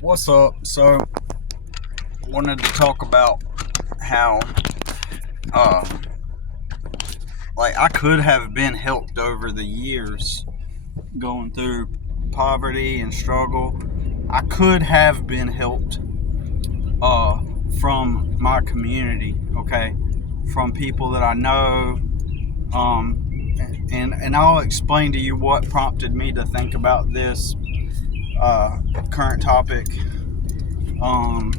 What's up? So, wanted to talk about how, uh, I could have been helped over the years going through poverty and struggle. I could have been helped, from my community, okay? From people that I know, and I'll explain to you what prompted me to think about this, current topic. Um,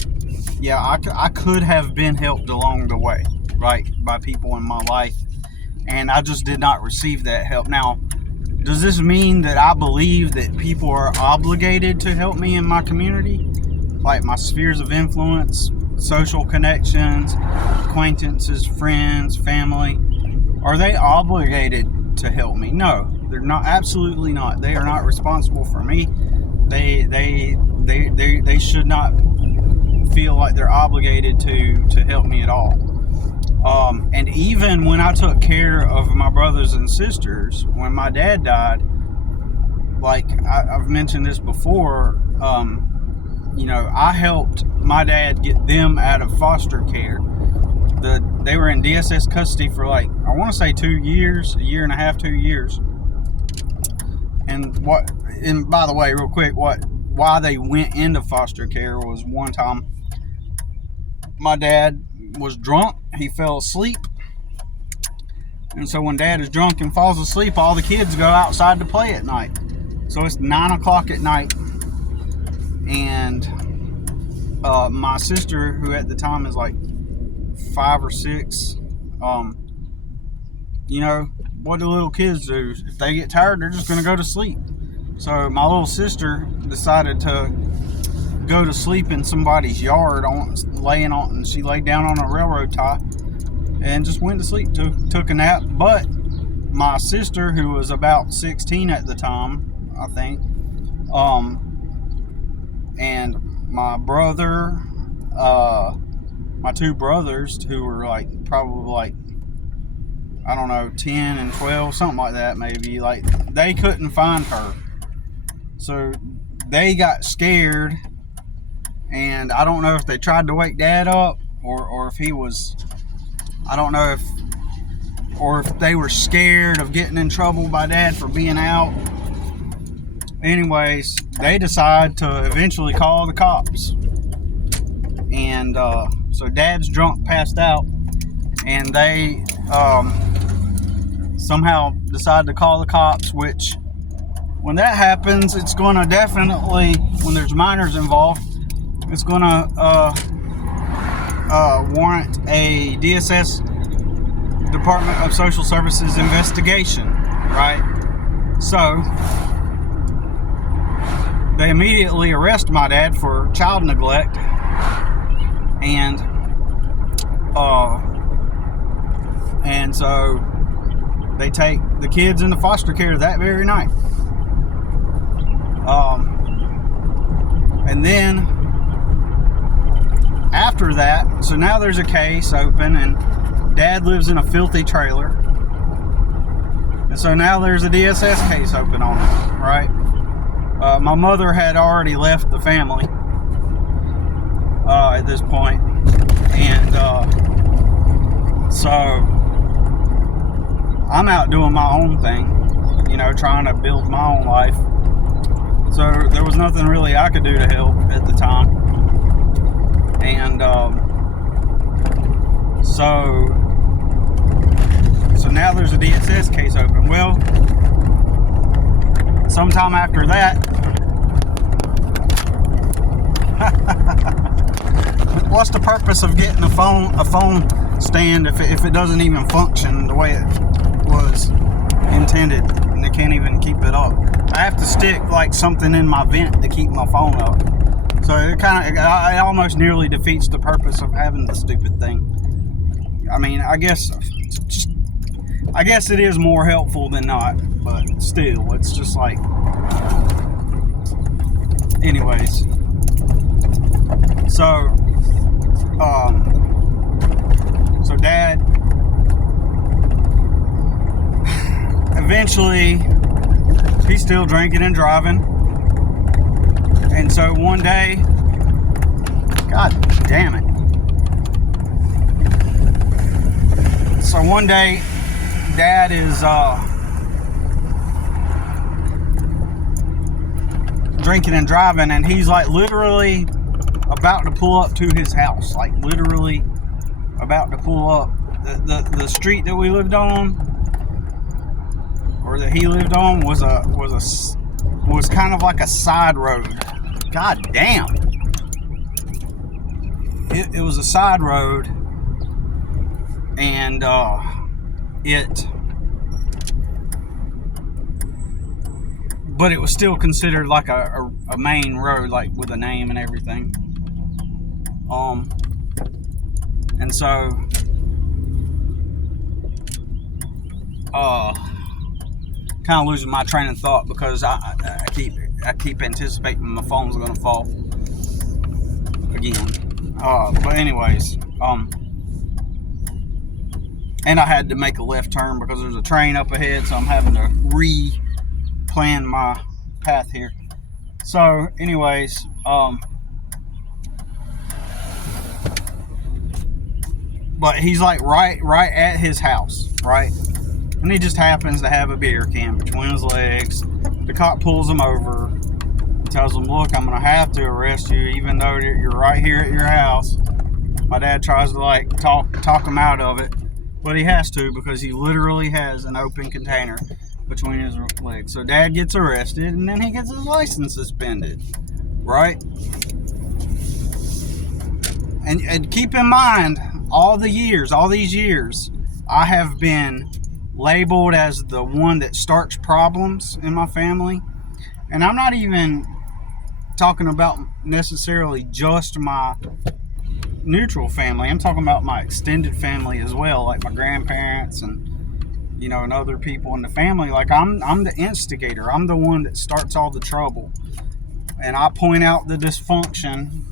yeah, I could have been helped along the way, right, by people in my life, and I just did not receive that help. Now, does this mean that I believe that people are obligated to help me in my community? Like my spheres of influence, social connections, acquaintances, friends, family. Are they obligated to help me? No, they're not. Absolutely not. They are not responsible for me. They should not feel like they're obligated to help me at all. And even when I took care of my brothers and sisters, when my dad died, like I've mentioned this before, I helped my dad get them out of foster care. They were in DSS custody for I want to say 2 years, a year and a half, 2 years. And by the way, real quick, why they went into foster care was one time my dad was drunk, he fell asleep. And so when dad is drunk and falls asleep, all the kids go outside to play at night. So it's 9 o'clock at night. And my sister, who at the time is 5 or 6, what do little kids do? If they get tired, they're just going to go to sleep. So my little sister decided to go to sleep in somebody's yard, and she laid down on a railroad tie and just went to sleep, took a nap. But my sister, who was about 16 at the time, I think, and my brother, my 2 brothers, who were probably I don't know, 10 and 12, something like that, maybe, they couldn't find her. So they got scared, and I don't know if they tried to wake dad up or if he was, I don't know if they were scared of getting in trouble by dad for being out. Anyways, they decide to eventually call the cops. And so dad's drunk, passed out, and they somehow decide to call the cops, which when that happens, it's going to definitely, when there's minors involved, it's going to warrant a DSS, Department of Social Services investigation, right? So they immediately arrest my dad for child neglect, and so they take the kids into foster care that very night. And then after that, so now there's a case open, and dad lives in a filthy trailer. And so now there's a DSS case open on him, right? My mother had already left the family at this point. And so I'm out doing my own thing, trying to build my own life. So there was nothing really I could do to help at the time. And so now there's a DSS case open. Well, sometime after that, what's the purpose of getting a phone stand if it doesn't even function the way it was intended, and they can't even keep it up? I have to stick something in my vent to keep my phone up. So it almost nearly defeats the purpose of having the stupid thing. I mean, I guess it is more helpful than not, but still, it's just anyways. So dad eventually, he's still drinking and driving. And so one day, God damn it. So one day, Dad is drinking and driving, and he's like literally about to pull up to his house, like literally about to pull up. The street that we lived on, or that he lived on, was kind of like a side road. God damn. It was a side road, and but it was still considered like a main road, like with a name and everything. And so kind of losing my train of thought because I keep anticipating my phone's gonna fall again. But anyways, and I had to make a left turn because there's a train up ahead, so I'm having to plan my path here. So anyways, but he's like right at his house, right? And he just happens to have a beer can between his legs. The cop pulls him over, tells him, look, I'm gonna have to arrest you even though you're right here at your house. My dad tries to like talk him out of it, but he has to because he literally has an open container between his legs. So Dad gets arrested, and then he gets his license suspended, right? And keep in mind, all these years, I have been labeled as the one that starts problems in my family. And I'm not even talking about necessarily just my neutral family. I'm talking about my extended family as well, like my grandparents and and other people in the family. Like I'm the instigator. I'm the one that starts all the trouble, and I point out the dysfunction.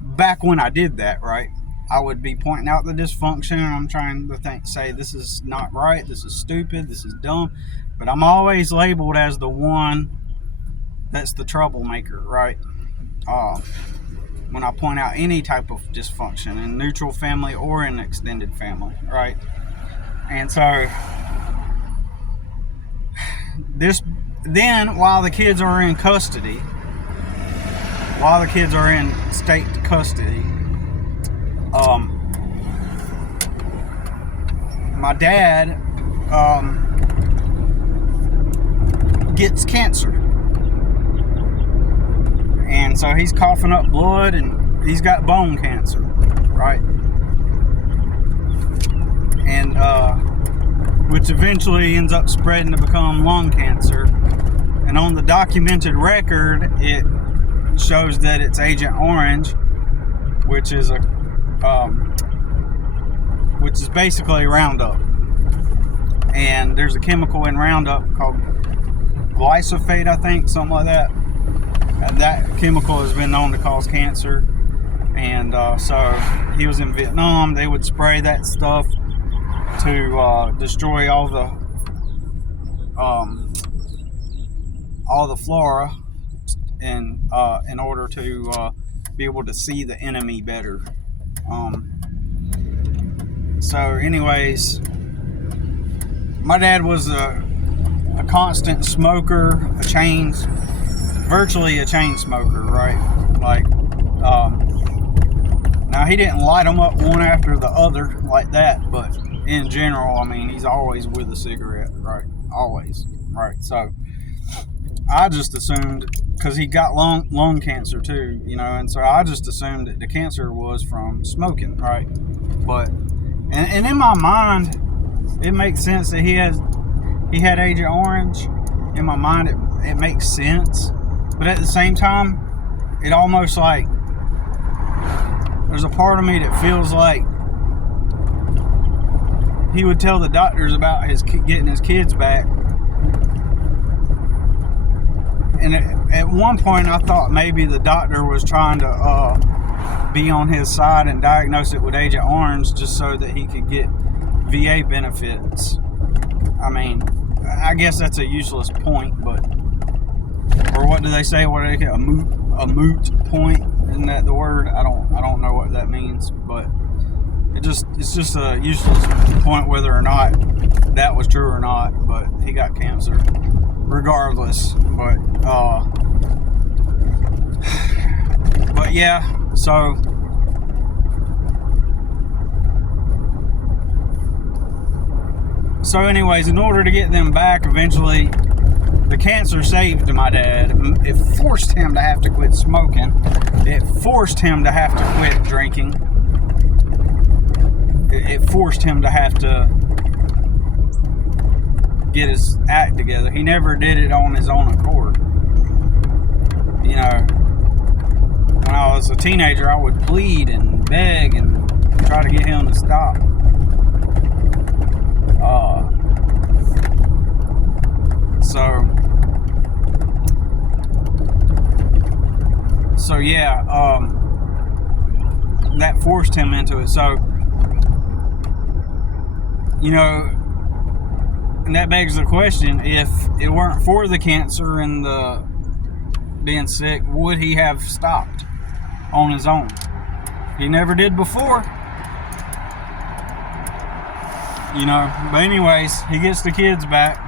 Back when I did that, right, I would be pointing out the dysfunction, and I'm trying to say this is not right, this is stupid, this is dumb, but I'm always labeled as the one that's the troublemaker, right? When I point out any type of dysfunction in neutral family or in extended family, right? And so then while the kids are in custody, while the kids are in state custody, my dad gets cancer, and so he's coughing up blood, and he's got bone cancer, right? And which eventually ends up spreading to become lung cancer. And on the documented record, it shows that it's Agent Orange, which is basically Roundup. And there's a chemical in Roundup called glyphosate, I think, something like that. And that chemical has been known to cause cancer. And so he was in Vietnam. They would spray that stuff to destroy all the flora, and in order to be able to see the enemy better. So anyways, my dad was a constant smoker, virtually a chain smoker, right? Like, now he didn't light them up one after the other like that, but in general, I mean, he's always with a cigarette, right? Always, right? So I just assumed, because he got lung cancer too, and so I just assumed that the cancer was from smoking, right? But and in my mind, it makes sense that he had Agent Orange. In my mind, it makes sense, but at the same time, it almost like there's a part of me that feels like he would tell the doctors about getting his kids back. And at one point, I thought maybe the doctor was trying to be on his side and diagnose it with Agent Orange just so that he could get VA benefits. I mean, I guess that's a useless point, but or what do they say? What do they call a moot point? Isn't that the word? I don't know what that means, but it's just a useless point whether or not that was true or not. But he got cancer regardless. But yeah, so anyways, in order to get them back, eventually the cancer saved my dad. It forced him to have to quit smoking. It forced him to have to quit drinking. It forced him to have to get his act together. He never did it on his own accord. You know, when I was a teenager, I would plead and beg and try to get him to stop. So yeah, that forced him into it. So, you know, and that begs the question, if it weren't for the cancer and the being sick, would he have stopped on his own? He never did before. You know, but anyways, he gets the kids back.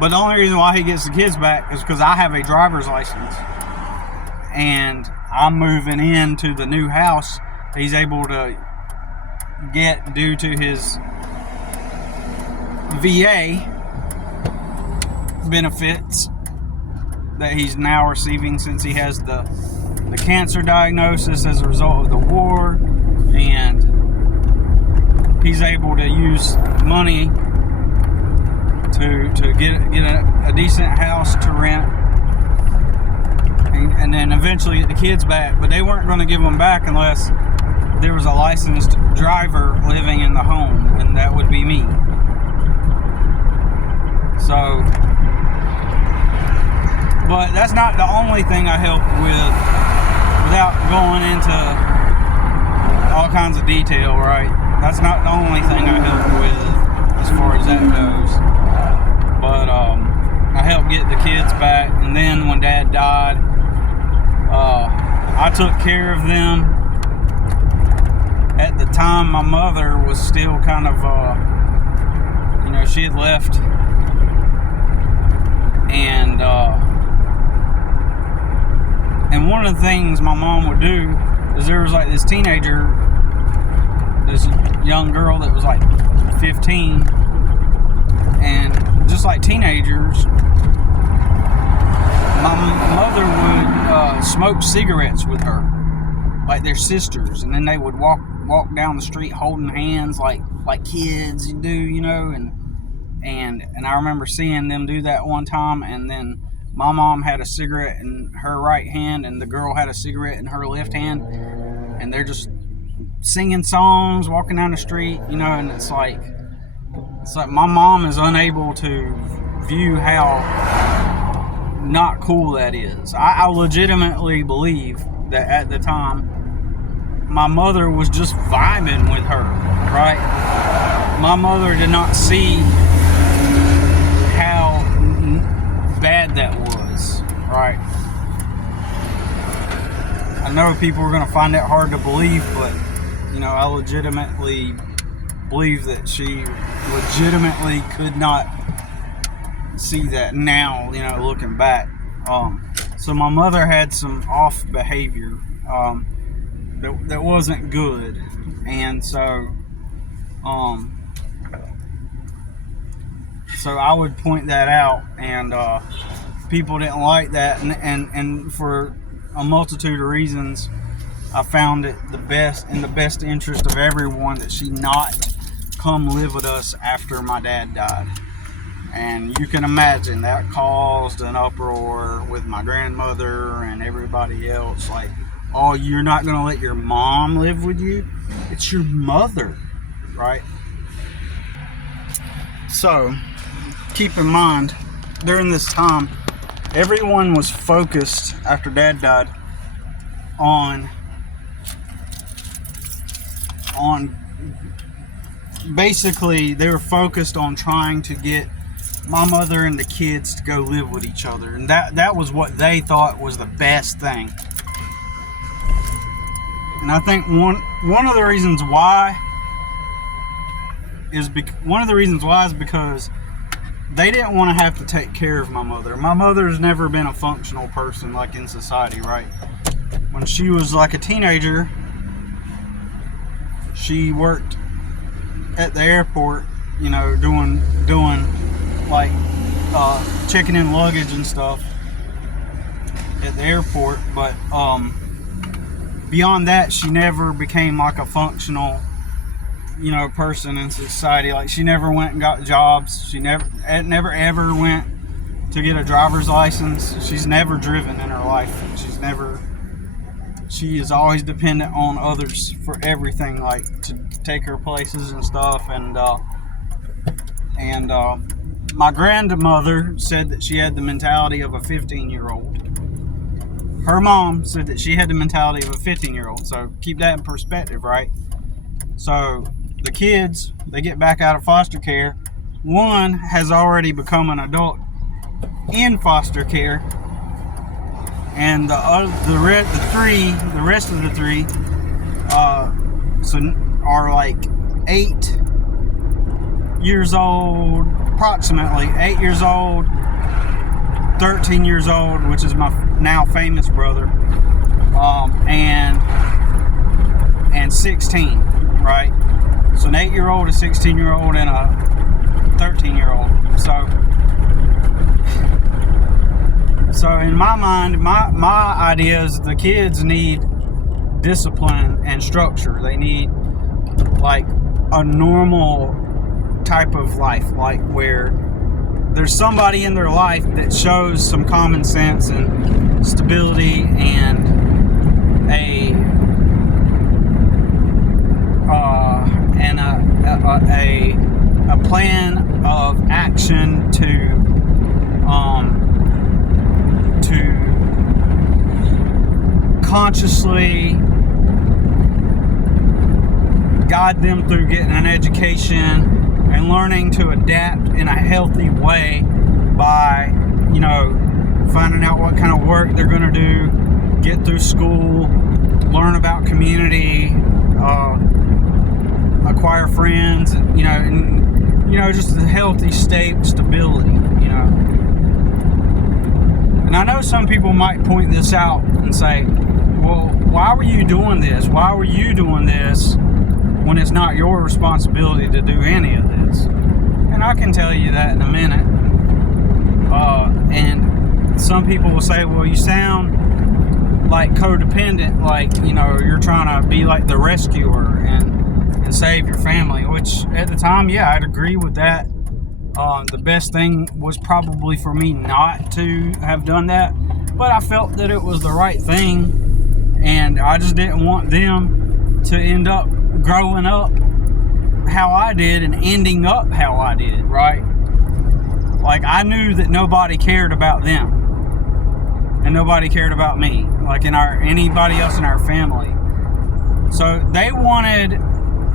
But the only reason why he gets the kids back is because I have a driver's license. And I'm moving into the new house he's able to get due to his VA benefits that he's now receiving since he has the cancer diagnosis as a result of the war. And he's able to use money to get a decent house to rent, and then eventually get the kids back. But they weren't going to give them back unless there was a licensed driver living in the home, and that would be me. So, but that's not the only thing I helped with, without going into all kinds of detail, right? That's not the only thing I helped with as far as that goes. But I helped get the kids back, and then when Dad died, I took care of them. At the time, my mother was still kind of, you know, she had left, and one of the things my mom would do is there was like this teenager, this young girl that was like 15, and just like teenagers, my mother would smoke cigarettes with her, like their sisters, and then they would walk down the street holding hands like kids do, you know, and I remember seeing them do that one time. And then my mom had a cigarette in her right hand and the girl had a cigarette in her left hand, and they're just singing songs, walking down the street, you know. And it's like my mom is unable to view how not cool that is. I legitimately believe that at the time my mother was just vibing with her, right? My mother did not see how bad that was, right? I know people are going to find that hard to believe, but, you know, I legitimately believe that she legitimately could not see that now, you know, looking back. So my mother had some off behavior that wasn't good, and so I would point that out, and people didn't like that, and for a multitude of reasons, I found it in the best interest of everyone that she not come live with us after my dad died. And you can imagine that caused an uproar with my grandmother and everybody else. Like, oh, you're not going to let your mom live with you? It's your mother, right? So, keep in mind, during this time, everyone was focused, after Dad died, on basically, they were focused on trying to get my mother and the kids to go live with each other, and that was what they thought was the best thing. And I think one of the reasons why is because they didn't want to have to take care of my mother. My mother's never been a functional person like in society, right? When she was like a teenager, she worked at the airport, you know, doing like checking in luggage and stuff at the airport, but beyond that, she never became like a functional, you know, person in society. Like, she never went and got jobs. She never ever went to get a driver's license. She's never driven in her life. She is always dependent on others for everything, like to take her places and stuff. And my grandmother said that she had the mentality of a 15-year-old. Her mom said that she had the mentality of a 15-year-old. So keep that in perspective, right? So the kids, they get back out of foster care. One has already become an adult in foster care, and the rest of the three, are like 8 years old, approximately 8 years old, 13 years old, which is my now famous brother, and 16, right? So an 8-year-old, a 16-year-old, and a 13-year-old. So in my mind, my idea is the kids need discipline and structure. They need like a normal type of life, like where there's somebody in their life that shows some common sense and stability and a plan of action to consciously guide them through getting an education and learning to adapt in a healthy way by, you know, finding out what kind of work they're going to do, get through school, learn about community, acquire friends, you know, and, you know, just a healthy stability, you know. And I know some people might point this out and say, well, why were you doing this? Why were you doing this when it's not your responsibility to do any of this? And I can tell you that in a minute. And some people will say, well, you sound like codependent, like, you know, you're trying to be like the rescuer and save your family, which at the time, yeah, I'd agree with that. The best thing was probably for me not to have done that, but I felt that it was the right thing, and I just didn't want them to end up growing up how I did and ending up how I did, right? Like, I knew that nobody cared about them and nobody cared about me, like anybody else in our family. So they wanted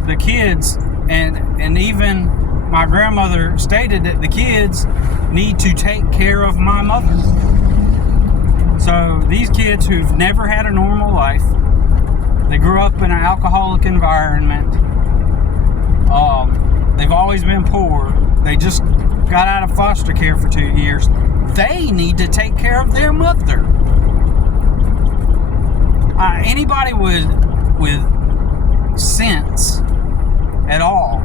the kids, and even my grandmother stated that the kids need to take care of my mother. So these kids who've never had a normal life, they grew up in an alcoholic environment, they've always been poor, they just got out of foster care for 2 years, they need to take care of their mother. Anybody with sense at all,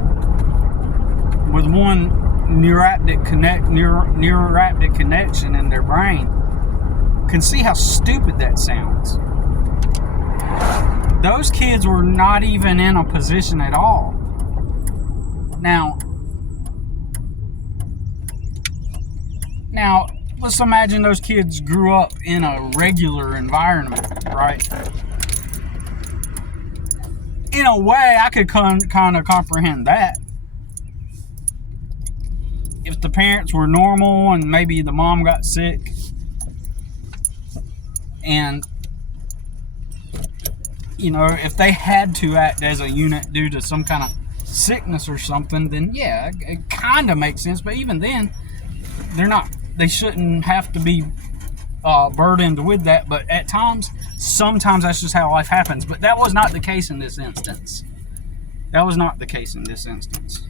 with one neuraptic connection in their brain, can see how stupid that sounds. Those kids were not even in a position at all. Now, let's imagine those kids grew up in a regular environment, right? In a way, I could kind of comprehend that. If the parents were normal and maybe the mom got sick, and, you know, if they had to act as a unit due to some kind of sickness or something, then yeah, it kind of makes sense. But even then, they shouldn't have to be burdened with that, but at times, sometimes that's just how life happens. But that was not the case in this instance. That was not the case in this instance.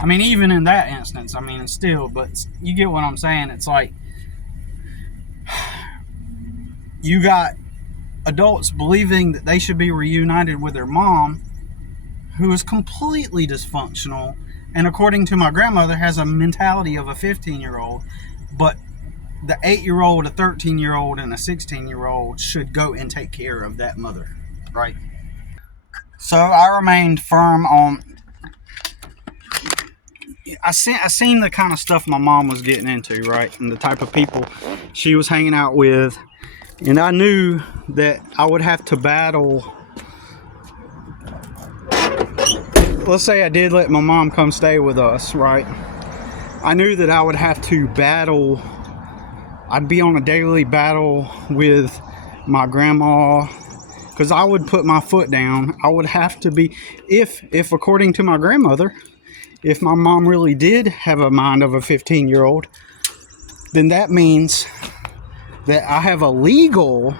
I mean, even in that instance, I mean, still, but you get what I'm saying. It's like you got adults believing that they should be reunited with their mom, who is completely dysfunctional, and according to my grandmother, has a mentality of a 15-year-old, but the 8-year-old, a 13-year-old, and a 16-year-old should go and take care of that mother, right? So I remained firm on. I seen the kind of stuff my mom was getting into, right, and the type of people she was hanging out with, and I knew that I would have to battle. Let's say I did let my mom come stay with us, right? I knew that I would have to battle. I'd be on a daily battle with my grandma, because I would put my foot down. I would have to be, if according to my grandmother, if my mom really did have a mind of a 15-year-old, then that means that I have a legal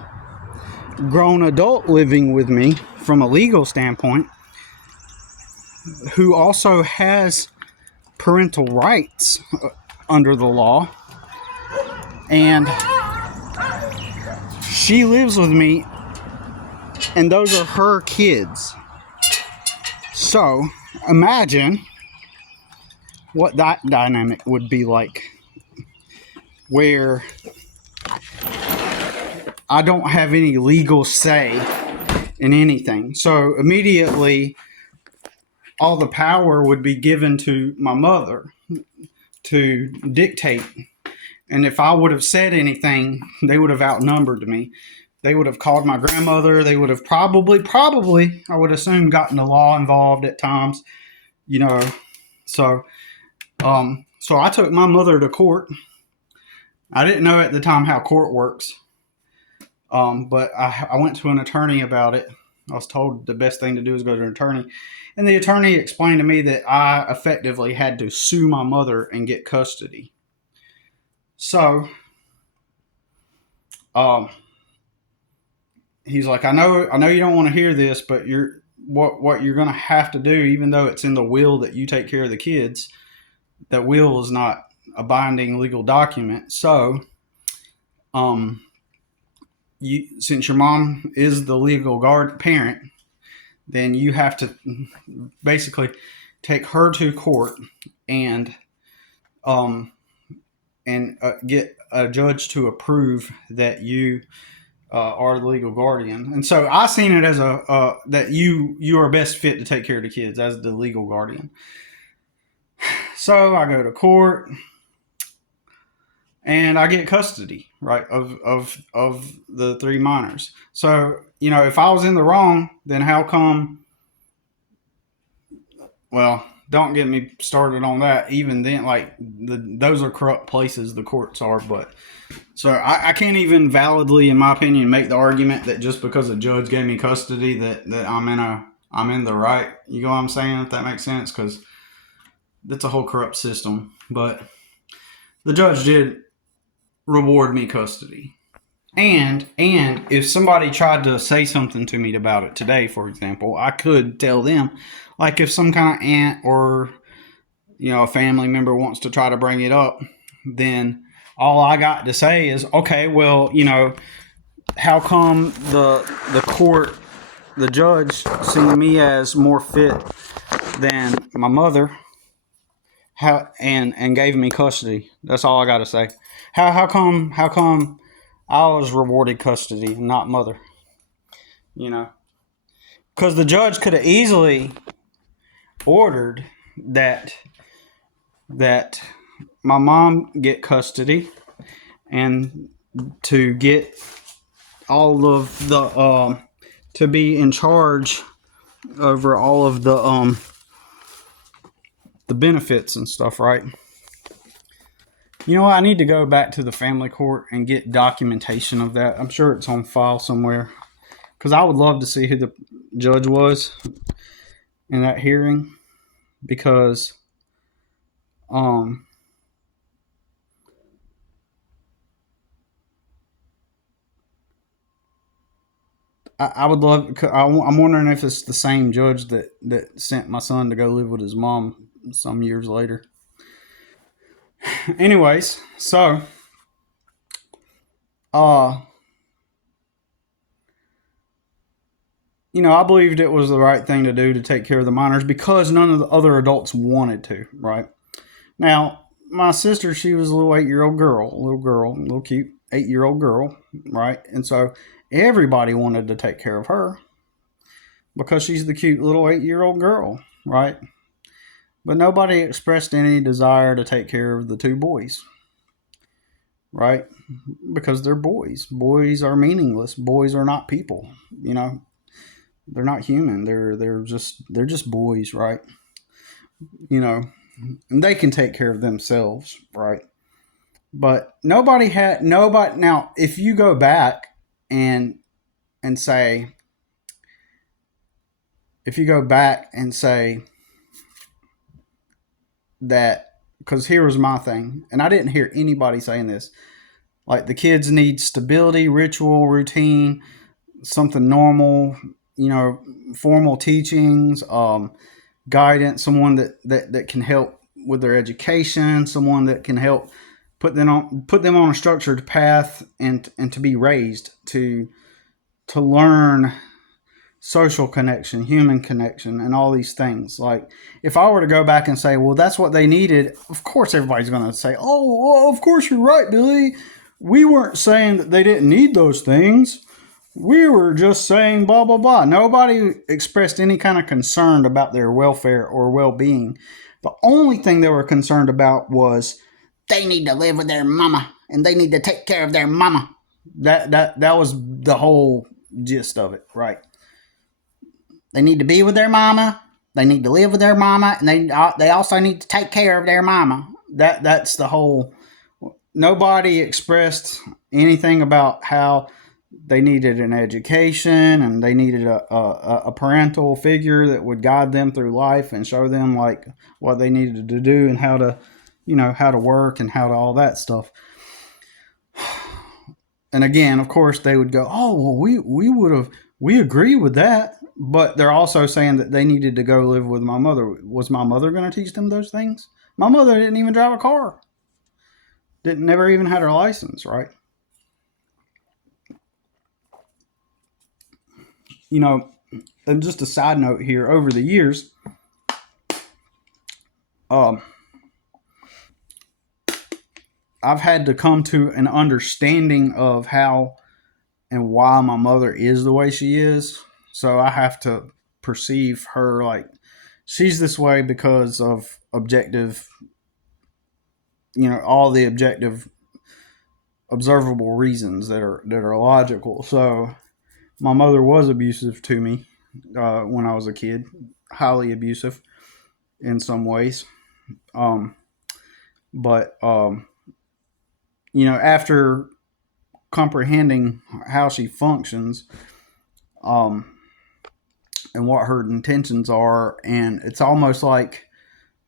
grown adult living with me from a legal standpoint, who also has parental rights under the law, and she lives with me, and those are her kids. So imagine what that dynamic would be like, where I don't have any legal say in anything. So immediately all the power would be given to my mother to dictate. And if I would have said anything, they would have outnumbered me. They would have called my grandmother. They would have probably, I would assume, gotten the law involved at times, you know. So I took my mother to court. I didn't know at the time how court works. But I went to an attorney about it. I was told the best thing to do is go to an attorney. And the attorney explained to me that I effectively had to sue my mother and get custody. So, he's like, I know you don't want to hear this, but what you're going to have to do, even though it's in the will that you take care of the kids, that will is not a binding legal document. So, since your mom is the legal parent, then you have to basically take her to court and get a judge to approve that you are the legal guardian. And so I seen it as that you are best fit to take care of the kids as the legal guardian. So I go to court and I get custody, right, of the 3 minors. So, you know, if I was in the wrong, then how come? Well, don't get me started on that. Even then, like, those are corrupt places, the courts are. But so I can't even validly, in my opinion, make the argument that just because a judge gave me custody that I'm in the right. You know what I'm saying? If that makes sense, because that's a whole corrupt system. But the judge did reward me custody. And if somebody tried to say something to me about it today, for example, I could tell them, like if some kind of aunt or, you know, a family member wants to try to bring it up, then all I got to say is, okay, well, you know, how come the court, the judge seen me as more fit than my mother, and gave me custody? That's all I got to say. How come I was rewarded custody and not mother? You know, because the judge could have easily ordered that my mom get custody and to get all of the to be in charge over all of the benefits and stuff, right? You know what? I need to go back to the family court and get documentation of that. I'm sure it's on file somewhere, because I would love to see who the judge was in that hearing, because I would love. I'm wondering if it's the same judge that sent my son to go live with his mom some years later. Anyways, so uh, I believed it was the right thing to do to take care of the minors because none of the other adults wanted to. Right now, my sister, she was a little 8 year old girl, a little cute 8 year old girl, right? And so everybody wanted to take care of her because she's the cute little 8 year old girl, right? But nobody expressed any desire to take care of the two boys, right? Because they're boys. Boys are meaningless. Boys are not people. You know, they're not human. They're just boys, right? You know, and they can take care of themselves, right? But nobody. Now, if you go back and and say if you go back and say that, because here was my thing, and I didn't hear anybody saying this. Like the kids need stability, ritual, routine, something normal, you know, formal teachings, guidance, someone that can help with their education, someone that can help put them on a structured path and to be raised to learn social connection, human connection, and all these things. Like, if I were to go back and say, well, that's what they needed, of course everybody's going to say, oh, well, of course you're right, Billy. We weren't saying that they didn't need those things. We were just saying blah, blah, blah. Nobody expressed any kind of concern about their welfare or well being. The only thing they were concerned about was they need to live with their mama and they need to take care of their mama. That was the whole gist of it, right? They need to be with their mama. They need to live with their mama, and they also need to take care of their mama. That's the whole. Nobody expressed anything about how they needed an education and they needed a parental figure that would guide them through life and show them like what they needed to do and how to, how to work and how to all that stuff. And again, of course, they would go, "Oh, well, we agree with that," but they're also saying that they needed to go live with my mother. Was my mother going to teach them those things? My mother didn't even drive a car. Didn't never even had her license, right? You know, and just a side note here, over the years, um, I've had to come to an understanding of how and why my mother is the way she is. So I have to perceive her like she's this way because of objective, all the objective observable reasons that are logical. So my mother was abusive to me when I was a kid, highly abusive in some ways. Um, but after comprehending how she functions, um, and what her intentions are, and it's almost like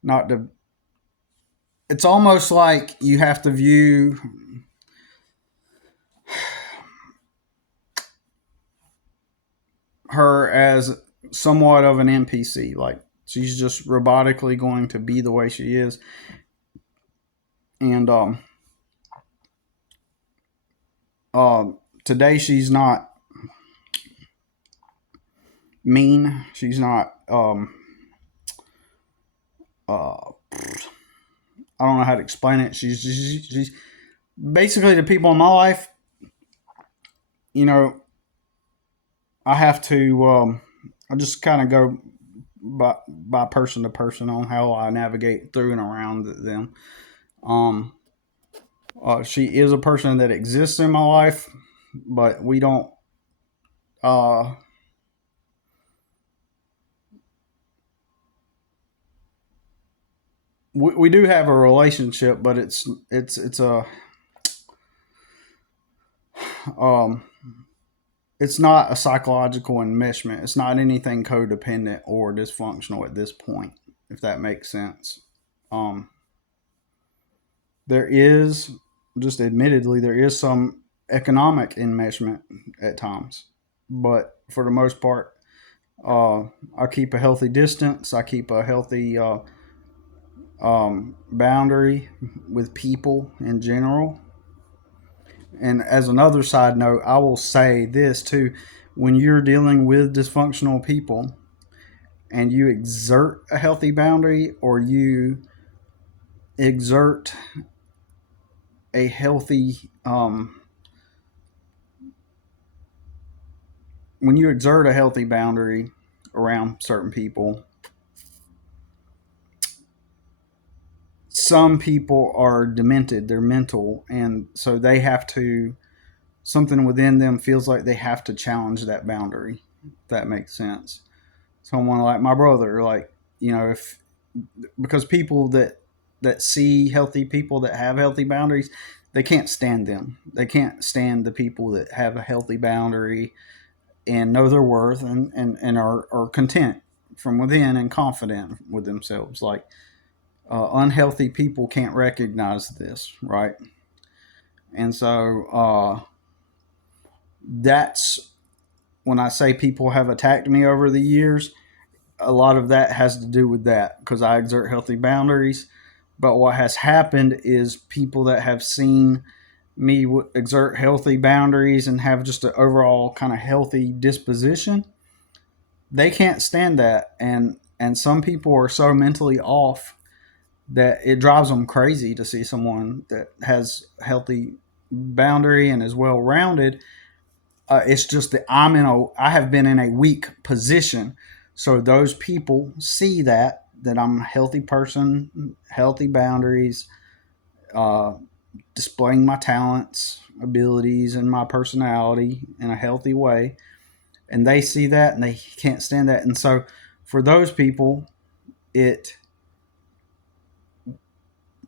not to. It's almost like you have to view her as somewhat of an NPC. Like she's just robotically going to be the way she is, and today she's not mean. She's not. Uh, I don't know how to explain it. She's basically the people in my life. You know, I have to. I just kind of go by person to person on how I navigate through and around them. Um, she is a person that exists in my life, but we don't. Uh, we do have a relationship, but it's a um, it's not a psychological enmeshment. It's not anything codependent or dysfunctional at this point, if that makes sense. Um, there is, just admittedly, there is some economic enmeshment at times. but for the most part, I keep a healthy distance. I keep a healthy boundary with people in general. And as another side note, I will say this too: when you're dealing with dysfunctional people and you exert a healthy boundary, or you exert a healthy when you exert a healthy boundary around certain people, some people are demented, they're mental, and so they have to, something within them feels like they have to challenge that boundary, if that makes sense. Someone like my brother, like, if, because people that see healthy people that have healthy boundaries, they can't stand them. They can't stand the people that have a healthy boundary and know their worth, and are content from within and confident with themselves. Like, unhealthy people can't recognize this, right? And so that's when I say people have attacked me over the years. A lot of that has to do with that, because I exert healthy boundaries. But what has happened is people that have seen me exert healthy boundaries and have just an overall kind of healthy disposition, they can't stand that. And some people are so mentally off that it drives them crazy to see someone that has healthy boundary and is well rounded. It's just that I have been in a weak position, so those people see that I'm a healthy person, healthy boundaries, uh, displaying my talents, abilities, and my personality in a healthy way, and they see that and they can't stand that. And so for those people, it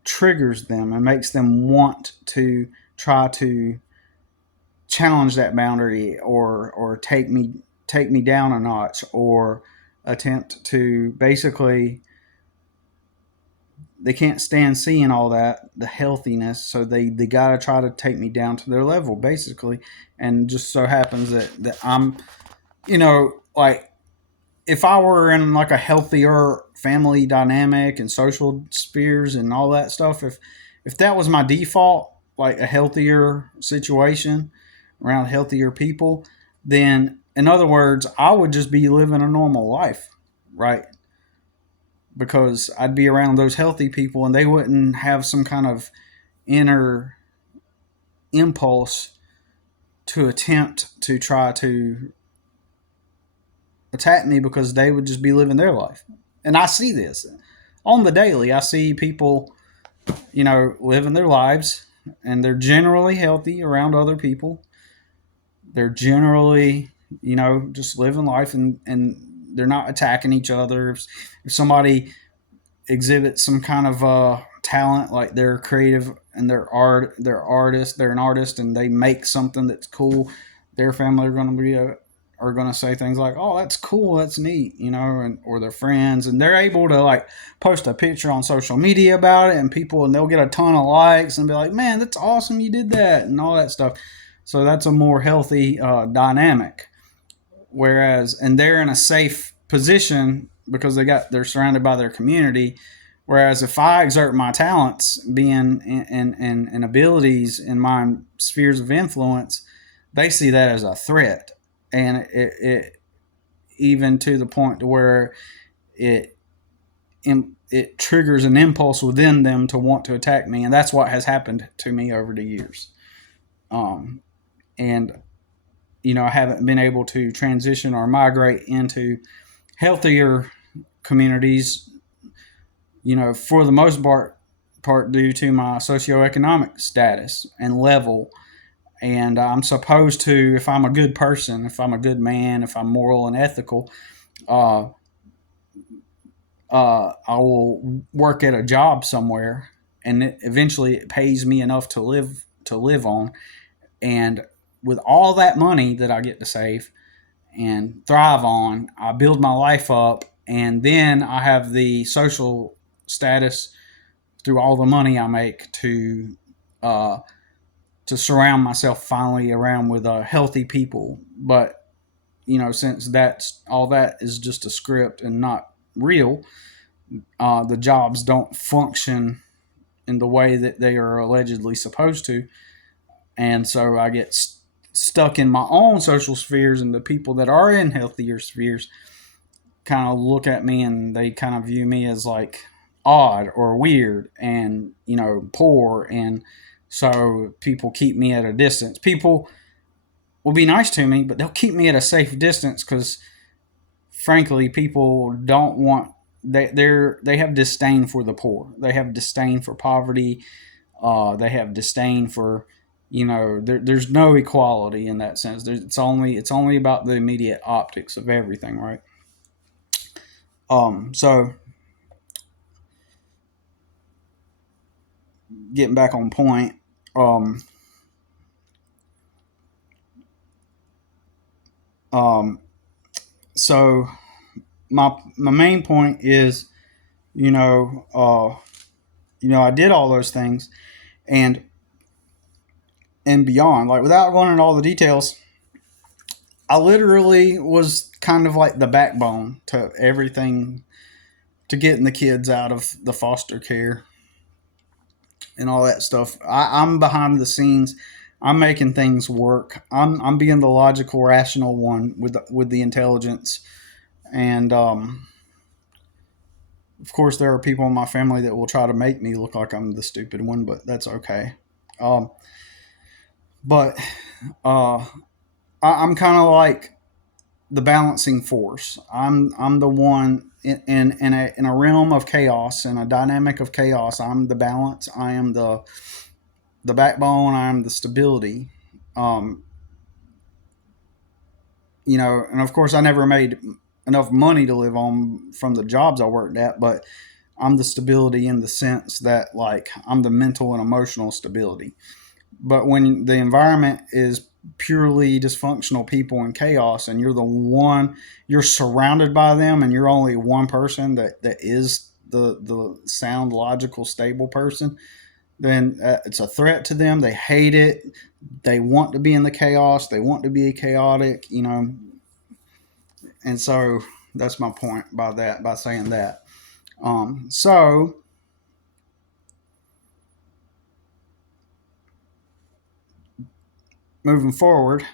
triggers them and makes them want to try to challenge that boundary, or take me down a notch, or attempt to, basically, they can't stand seeing all that, the healthiness, so they got to try to take me down to their level, basically. And just so happens that I'm, like, if I were in like a healthier family dynamic and social spheres and all that stuff, if that was my default, like a healthier situation around healthier people, then in other words, I would just be living a normal life, right? Because I'd be around those healthy people and they wouldn't have some kind of inner impulse to attempt to try to attack me, because they would just be living their life. And I see this on the daily. I see people, living their lives, and they're generally healthy around other people. They're generally, just living life, and they're not attacking each other. If somebody exhibits some kind of talent, like they're creative and they're an artist, and they make something that's cool, their family are going to say things like, "Oh, that's cool, that's neat," or their friends, and they're able to like post a picture on social media about it, and they'll get a ton of likes and be like, "Man, that's awesome, you did that," and all that stuff. So that's a more healthy dynamic. And they're in a safe position because they're surrounded by their community. Whereas if I exert my talents, being and abilities in my spheres of influence, they see that as a threat, and it even to the point to where it it triggers an impulse within them to want to attack me, and that's what has happened to me over the years. And I haven't been able to transition or migrate into healthier communities, for the most part due to my socioeconomic status and level. And I'm supposed to, if I'm a good person, if I'm a good man, if I'm moral and ethical, uh, I will work at a job somewhere, and eventually it pays me enough to live on. And with all that money that I get to save and thrive on, I build my life up, and then I have the social status through all the money I make uh, to surround myself finally around with healthy people. But since that's all that is just a script and not real, the jobs don't function in the way that they are allegedly supposed to. And so I get stuck in my own social spheres, and the people that are in healthier spheres kind of look at me and they kind of view me as like odd or weird and poor, and so people keep me at a distance. People will be nice to me, but they'll keep me at a safe distance because frankly people don't want they have disdain for the poor. They have disdain for poverty. They have disdain for there's no equality in that sense. It's only about the immediate optics of everything, right? So getting back on point, so my main point is, I did all those things and beyond, like without going into all the details. I literally was kind of like the backbone to everything, to getting the kids out of the foster care and all that stuff. I'm behind the scenes. I'm making things work. I'm being the logical, rational one with the intelligence, and of course there are people in my family that will try to make me look like I'm the stupid one, but that's okay. But I'm kind of like the balancing force. I'm the one in a realm of chaos, in a dynamic of chaos. I'm the balance. I am the backbone. I am the stability. Um, and of course I never made enough money to live on from the jobs I worked at, but I'm the stability in the sense that like I'm the mental and emotional stability. But when the environment is purely dysfunctional people and chaos, and you're surrounded by them, and you're only one person that is the sound, logical, stable person, then it's a threat to them. They hate it. They want to be in the chaos. They want to be chaotic, and so that's my point by saying that. So moving forward,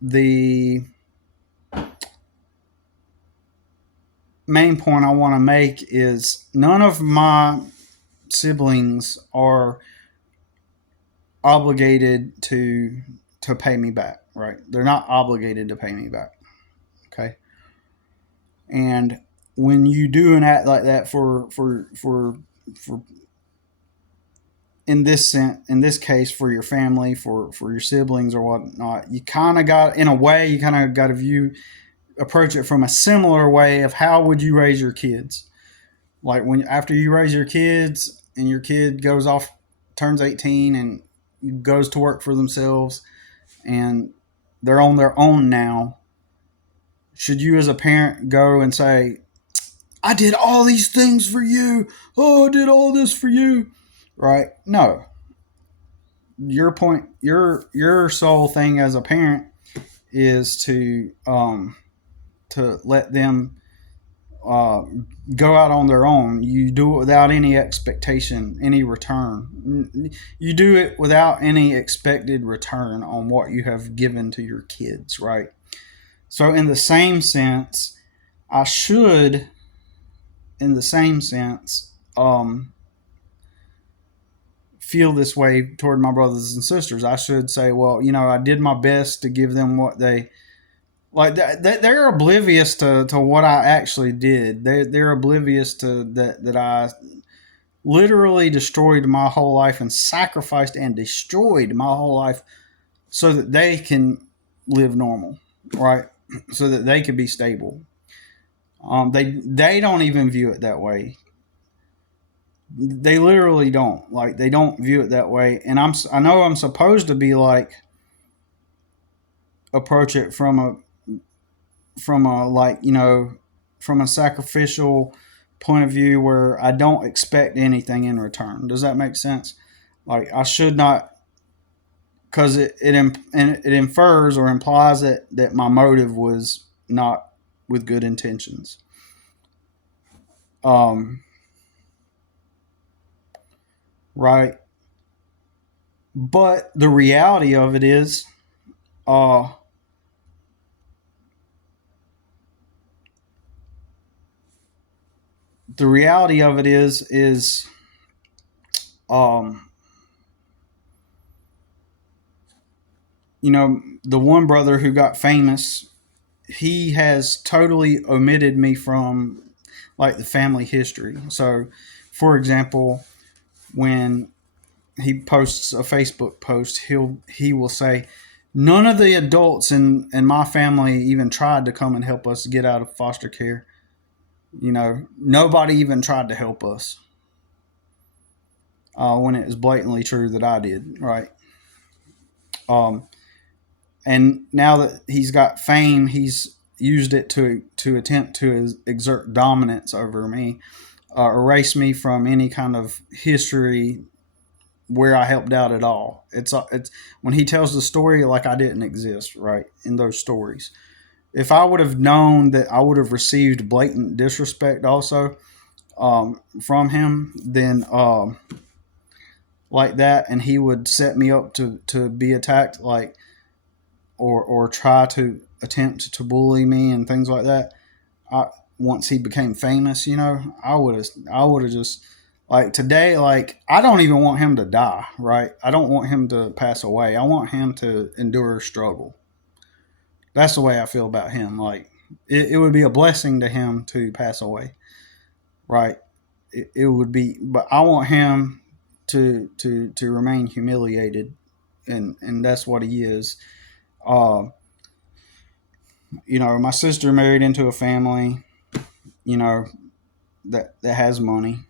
the main point I want to make is none of my siblings are obligated to pay me back, right? They're not obligated to pay me back. Okay. And when you do an act like that for in this case for your family, for your siblings or whatnot, you kind of got, in a way, you kind of got to approach it from a similar way of how would you raise your kids. Like when after you raise your kids and your kid goes off, turns 18 and goes to work for themselves and they're on their own now, should you as a parent go and say, I did all these things for you, oh, I did all this for you, right? No. Your sole thing as a parent is to let them go out on their own. You do it without any expectation, any return. You do it without any expected return on what you have given to your kids, right? So in the same sense, I should, in the same sense, feel this way toward my brothers and sisters. I should say, well, I did my best to give them what they like. They're oblivious to what I actually did. They're oblivious to that I literally destroyed my whole life and sacrificed and destroyed my whole life so that they can live normal, right? So that they can be stable. They don't even view it that way. They literally don't. Like, they don't view it that way. And I know I'm supposed to be like, approach it from a like, from a sacrificial point of view where I don't expect anything in return. Does that make sense? Like, I should not because it infers or implies that my motive was not with good intentions. Um, right. But the reality of it is, uh, the reality of it is, um, the one brother who got famous, he has totally omitted me from like the family history. So, for example, when he posts a Facebook post, he will say, "None of the adults in my family even tried to come and help us get out of foster care. Nobody even tried to help us." When it is blatantly true that I did, right? Um, and now that he's got fame, he's used it to attempt to exert dominance over me, erase me from any kind of history where I helped out at all. It's when he tells the story like I didn't exist, right, in those stories. If I would have known that I would have received blatant disrespect also, from him, then like that, and he would set me up to be attacked, like, or try to attempt to bully me and things like that. I Once he became famous, I would have just, like, today, like, I don't even want him to die, right? I don't want him to pass away. I want him to endure struggle. That's the way I feel about him. Like, it would be a blessing to him to pass away, right? It would be, but I want him to remain humiliated, and that's what he is. Uh, my sister married into a family, you know, that has money.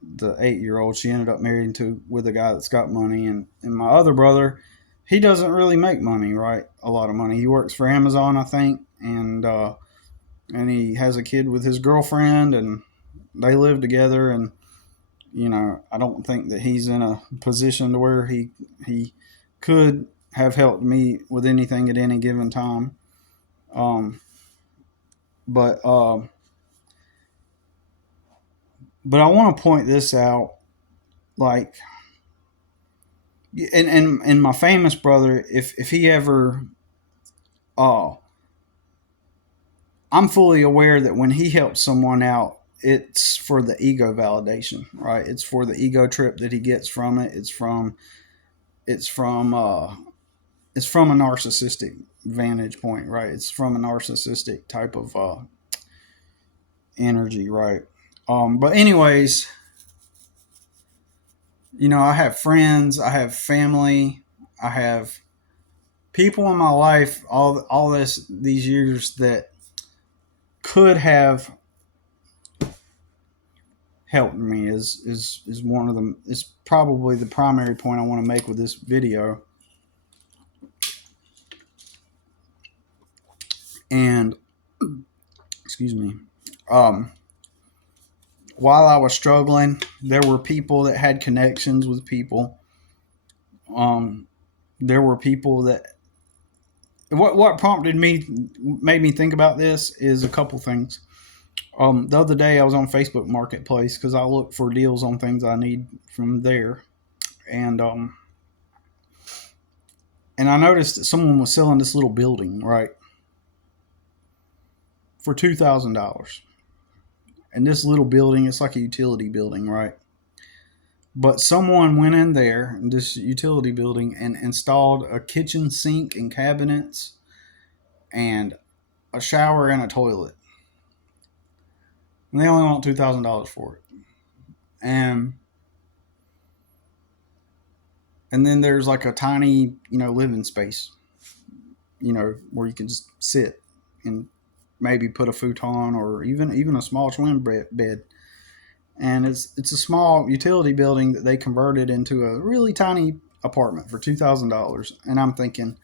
The 8-year old, she ended up married to with a guy that's got money, and my other brother, he doesn't really make money, right? A lot of money. He works for Amazon, I think, and he has a kid with his girlfriend, and they live together. And I don't think that he's in a position to where he could have helped me with anything at any given time. Um, but but I want to point this out, like, and my famous brother, if he ever, uh, I'm fully aware that when he helps someone out, it's for the ego validation, right? It's for the ego trip that he gets from it. It's from it's from a narcissistic vantage point, right? It's from a narcissistic type of energy, right? But anyways, I have friends, I have family, I have people in my life, all these years, that could have helped me. Is one of them. Is probably the primary point I want to make with this video. And excuse me. Um, while I was struggling, there were people that had connections with people. There were people that what prompted me, made me think about this, is a couple things. The other day I was on Facebook Marketplace because I look for deals on things I need from there, and and I noticed that someone was selling this little building, right, for $2,000. And this little building, it's like a utility building, right? But someone went in there in this utility building and installed a kitchen sink and cabinets and a shower and a toilet. And they only want $2,000 for it. And then there's like a tiny, living space, where you can just sit and maybe put a futon or even a small twin bed. And it's a small utility building that they converted into a really tiny apartment for $2,000. And I'm thinking,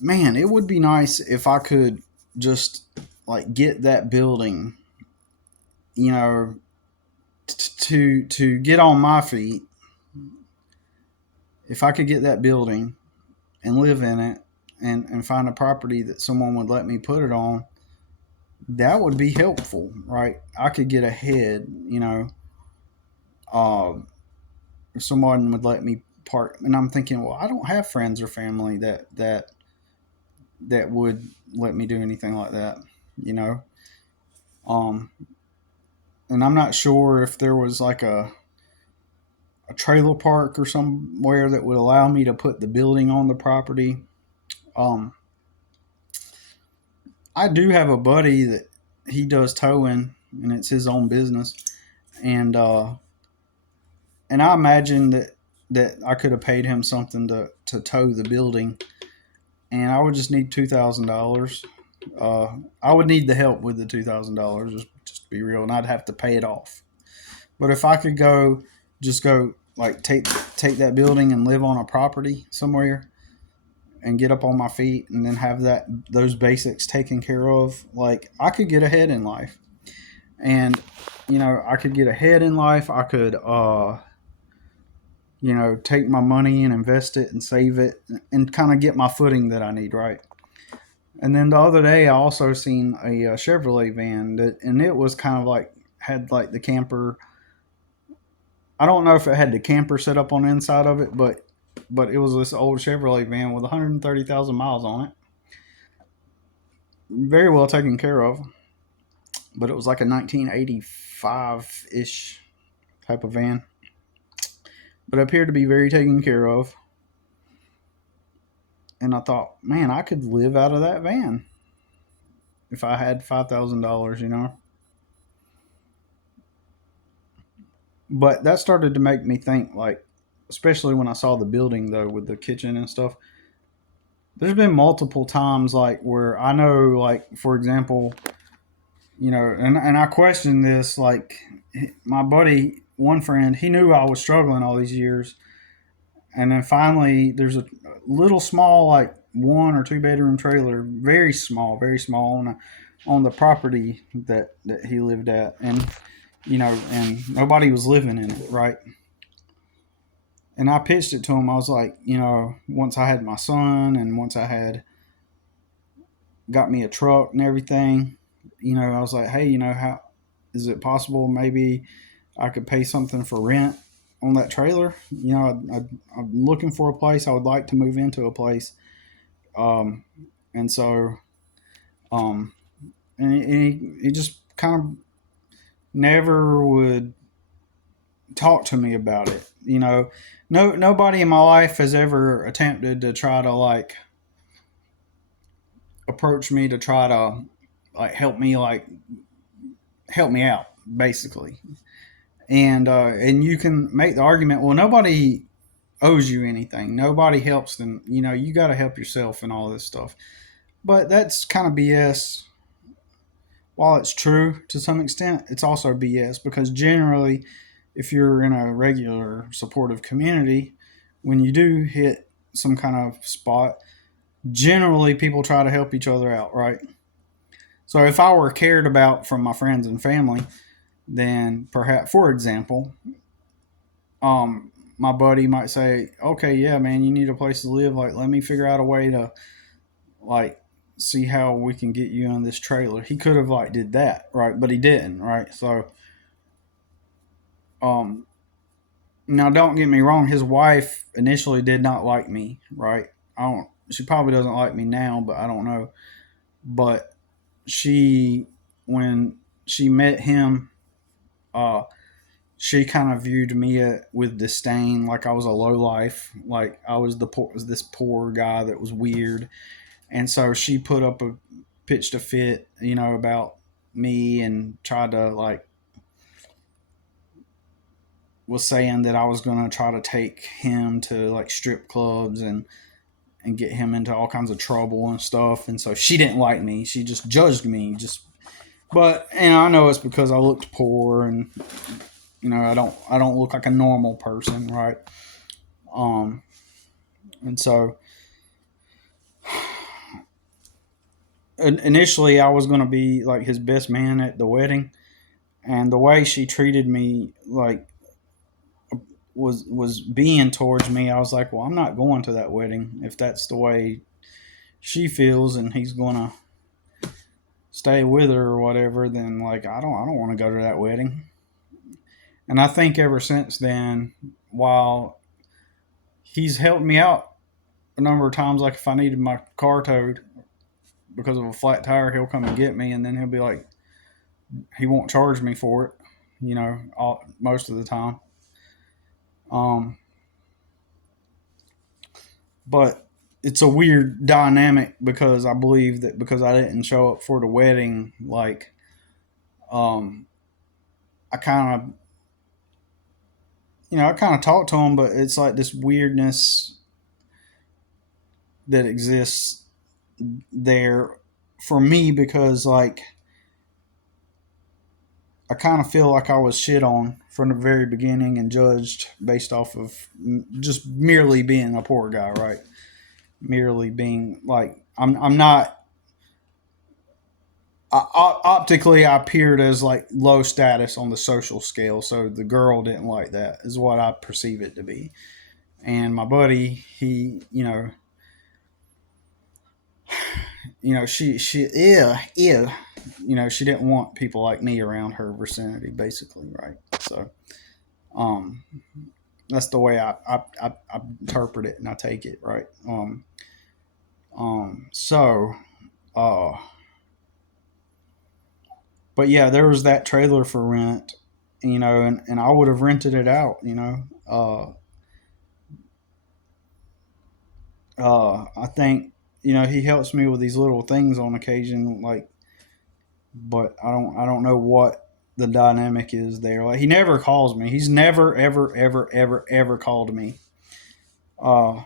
man, it would be nice if I could just, like, get that building, to get on my feet. if I could get that building and live in it and find a property that someone would let me put it on, that would be helpful, right? I could get ahead, uh, if someone would let me park. And I'm thinking, well, I don't have friends or family that would let me do anything like that, you know. Um, and I'm not sure if there was like a trailer park or somewhere that would allow me to put the building on the property. Um, I do have a buddy that he does towing, and it's his own business, and I imagine that I could have paid him something to tow the building, and I would just need $2,000. I would need the help with the $2,000, just to be real, and I'd have to pay it off. But if I could just go like take that building and live on a property somewhere and get up on my feet and then have those basics taken care of, like I could get ahead in life. And I could get ahead in life. I could take my money and invest it and save it and kind of get my footing that I need, right? And then the other day I also seen a Chevrolet van and it was kind of like had like the camper. I don't know if it had the camper set up on the inside of it, but it was this old Chevrolet van with 130,000 miles on it. Very well taken care of, but it was like a 1985 ish type of van. But it appeared to be very taken care of. And I thought, man, I could live out of that van if I had $5,000. But that started to make me think, like, especially when I saw the building though with the kitchen and stuff. There's been multiple times like where I know, like for example, and I questioned this. Like my buddy, one friend, he knew I was struggling all these years, and then finally there's a little small like 1 or 2 bedroom trailer, very small on the property that he lived at, and and nobody was living in it, right? And I pitched it to him. I was like, once I had my son and once I had got me a truck and everything, I was like, hey, how is it possible maybe I could pay something for rent on that trailer? I'm looking for a place. I would like to move into a place. Um, and so, um, and he just kind of never would talk to me about it. Nobody in my life has ever attempted to try to like approach me to try to like help me out basically. And you can make the argument, well, nobody owes you anything. Nobody helps them. You got to help yourself and all this stuff. But that's kind of BS. While it's true to some extent, it's also BS because generally, if you're in a regular supportive community, when you do hit some kind of spot, generally people try to help each other out, right? So if I were cared about from my friends and family, then perhaps, for example, my buddy might say, "Okay, yeah, man, you need a place to live. Like, let me figure out a way to like see how we can get you in this trailer." He could have like did that, right? But he didn't, right? So, um, now don't get me wrong. His wife initially did not like me, right? I don't. She probably doesn't like me now, but I don't know. But she, when she met him, uh, she kind of viewed me with disdain, like I was a low life, like I was this poor guy that was weird, and so she pitched a fit, about me and tried to like was saying that I was gonna try to take him to like strip clubs and get him into all kinds of trouble and stuff, and so she didn't like me. She just judged me, but I know it's because I looked poor and I don't look like a normal person, right? Um, and so initially I was going to be like his best man at the wedding, and the way she treated me, like was being towards me, I was like, well, I'm not going to that wedding if that's the way she feels, and he's gonna stay with her or whatever. Then like I don't want to go to that wedding. And I think ever since then, while he's helped me out a number of times, like if I needed my car towed because of a flat tire, he'll come and get me, and then he'll be like, he won't charge me for it, most of the time. Um, but it's a weird dynamic because I believe that because I didn't show up for the wedding, like, um, I kind of, I kind of talked to him, but it's like this weirdness that exists there for me because, like, I kind of feel like I was shit on from the very beginning and judged based off of just merely being a poor guy, right? Merely being like I'm not. Optically, I appeared as like low status on the social scale, so the girl didn't like that, is what I perceive it to be. And my buddy, he, she, she didn't want people like me around her vicinity, basically, right? So, um, that's the way I interpret it and I take it, right? So, uh, but yeah, there was that trailer for rent, and I would have rented it out, I think, he helps me with these little things on occasion, like, but I don't know what the dynamic is there. Like, he never calls me. He's never ever ever ever ever called me. Uh,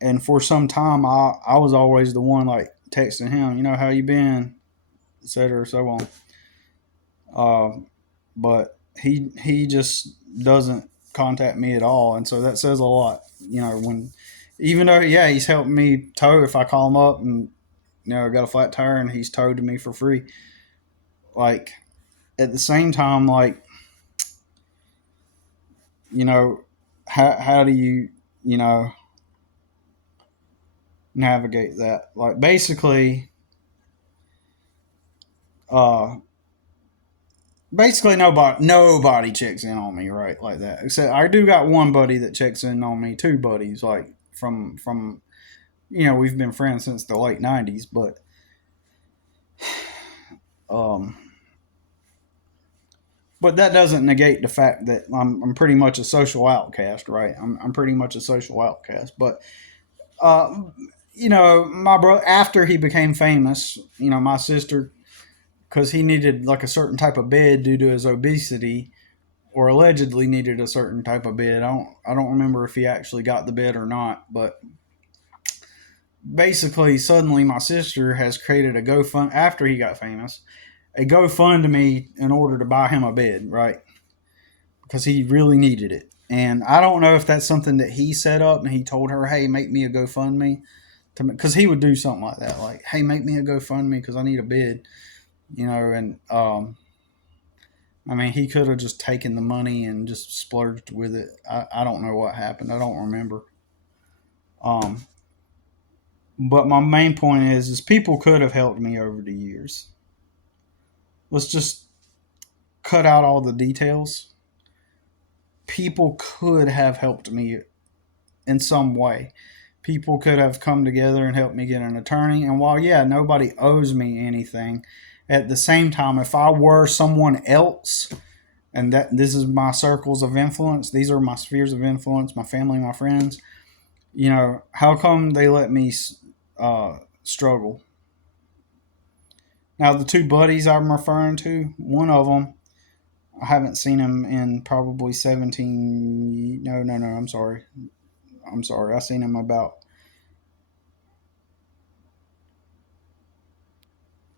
and for some time, I was always the one like texting him, how you been, etc. So on. But he just doesn't contact me at all, and so that says a lot. When even though yeah he's helping me tow if I call him up and I got a flat tire and he's towed to me for free. Like at the same time, like you know how do you you know navigate that? Like basically, uh, basically nobody checks in on me right like that. Except I do got one buddy that checks in on me, two buddies like from we've been friends since the late '90s, um, but that doesn't negate the fact that I'm pretty much a social outcast, right? I'm pretty much a social outcast, but uh, my bro after he became famous, my sister, because he needed like a certain type of bed due to his obesity, or allegedly needed a certain type of bed. I don't remember if he actually got the bed or not, but basically, suddenly my sister has created a GoFund after he got famous, a GoFundMe in order to buy him a bed, right? Because he really needed it. And I don't know if that's something that he set up and he told her, "Hey, make me a GoFundMe," because he would do something like that, like, "Hey, make me a GoFundMe because I need a bed," and I mean, he could have just taken the money and just splurged with it. I don't know what happened. I don't remember. Um, but my main point is people could have helped me over the years. Let's just cut out all the details. People could have helped me in some way. People could have come together and helped me get an attorney. And while, yeah, nobody owes me anything, at the same time, if I were someone else, and that this is my circles of influence, these are my spheres of influence, my family, my friends, how come they let me struggle? Now, the two buddies I'm referring to, one of them, I haven't seen him in probably 17. No, no, no. I'm sorry. I'm sorry. I seen him about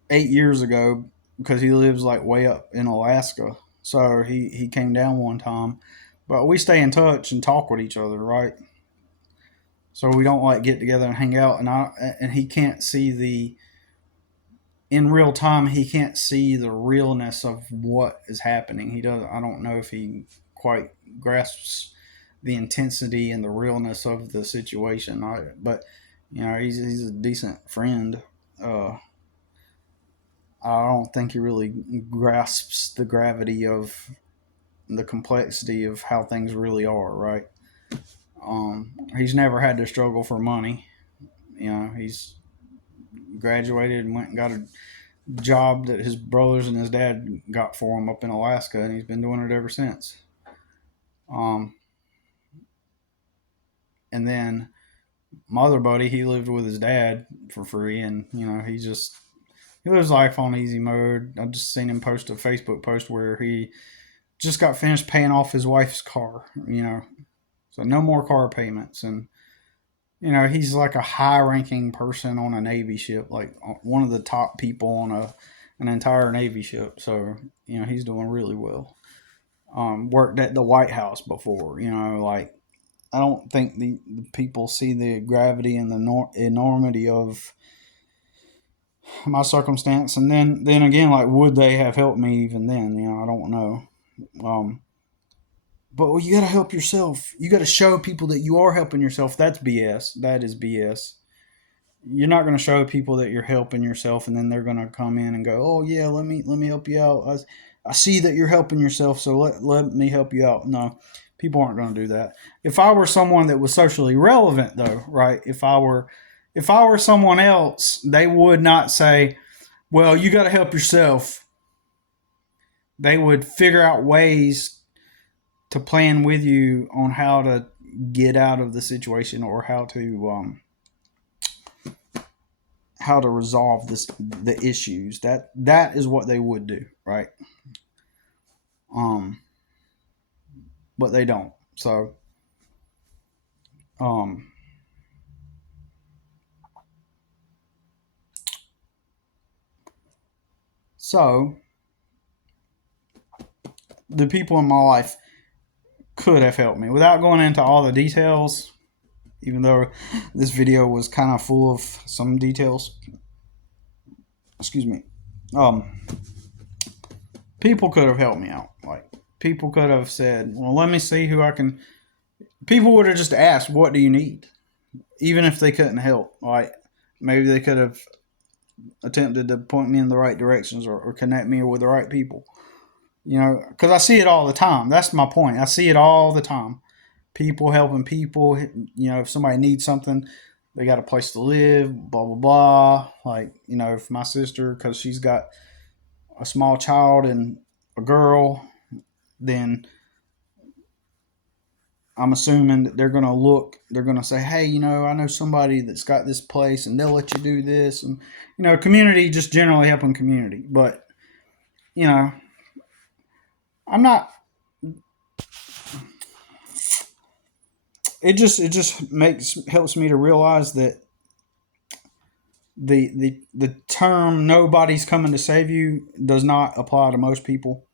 8 years ago because he lives like way up in Alaska. So he came down one time, but we stay in touch and talk with each other, right? So we don't like get together and hang out, and he can't see the in real time. He can't see the realness of what is happening. He does. I don't know if he quite grasps the intensity and the realness of the situation. But he's a decent friend. I don't think he really grasps the gravity of the complexity of how things really are, right? He's never had to struggle for money. He's graduated and went and got a job that his brothers and his dad got for him up in Alaska, and he's been doing it ever since. And then my other buddy, he lived with his dad for free, and he lives life on easy mode. I've just seen him post a Facebook post where he just got finished paying off his wife's car, so no more car payments. And he's like a high-ranking person on a Navy ship, like one of the top people on an entire Navy ship. So he's doing really well. Worked at the White House before. Like, I don't think the people see the gravity and the enormity of my circumstance. And then again, like, would they have helped me even then? I don't know. But you got to help yourself. You got to show people that you are helping yourself. That's BS. That is BS. You're not going to show people that you're helping yourself, and then they're going to come in and go, "Oh yeah, let me help you out. I see that you're helping yourself, so let me help you out." No, people aren't going to do that. If I were someone that was socially relevant, though, right? If I were someone else, they would not say, "Well, you got to help yourself." They would figure out ways to plan with you on how to get out of the situation, or how to resolve the issues. That is what they would do, right? But they don't. So the people in my life could have helped me. Without going into all the details, even though this video was kind of full of some details. Excuse me. People could have helped me out. Like, people could have said, "Well, let me see who I can." People would have just asked, "What do you need?" Even if they couldn't help. Like, maybe they could have attempted to point me in the right directions, or connect me with the right people. Because I see it all the time. That's my point. I see it all the time. People helping people. If somebody needs something, they got a place to live, blah, blah, blah. Like, if my sister, because she's got a small child and a girl, then I'm assuming that they're going to say, "Hey, I know somebody that's got this place, and they'll let you do this." And, community, just generally helping community. But, I'm not. It just helps me to realize that the term "nobody's coming to save you" does not apply to most people.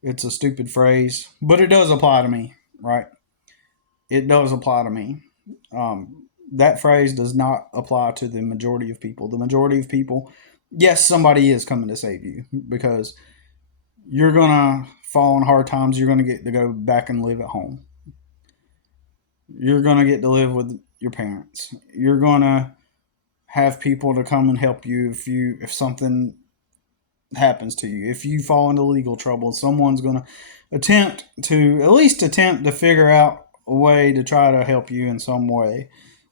It's a stupid phrase, but it does apply to me, right? It does apply to me. That phrase does not apply to the majority of people. The majority of people, yes, somebody is coming to save you, because you're gonna fall in hard times. You're gonna get to go back and live at home. You're gonna get to live with your parents. You're gonna have people to come and help you if something happens to you. If you fall into legal trouble, someone's gonna at least attempt to figure out a way to try to help you in some way.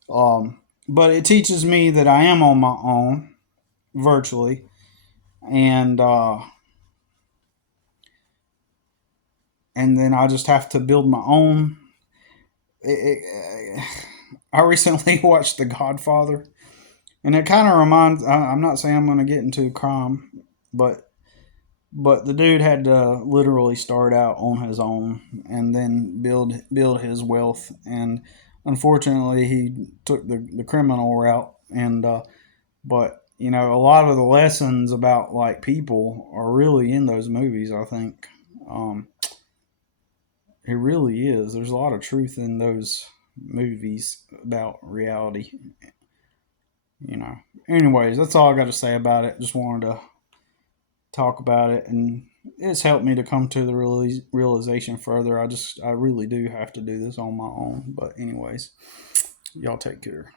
But it teaches me that I am on my own, virtually, and then I just have to build my own. I recently watched The Godfather, and it kind of reminds. I'm not saying I'm going to get into crime, but the dude had to literally start out on his own and then build his wealth. And unfortunately, he took the criminal route. And but a lot of the lessons about, like, people are really in those movies. I think it really is. There's a lot of truth in those movies about reality. Anyways, that's all I got to say about it. Just wanted to talk about it, and it's helped me to come to the realization further. I really do have to do this on my own. But anyways, y'all take care.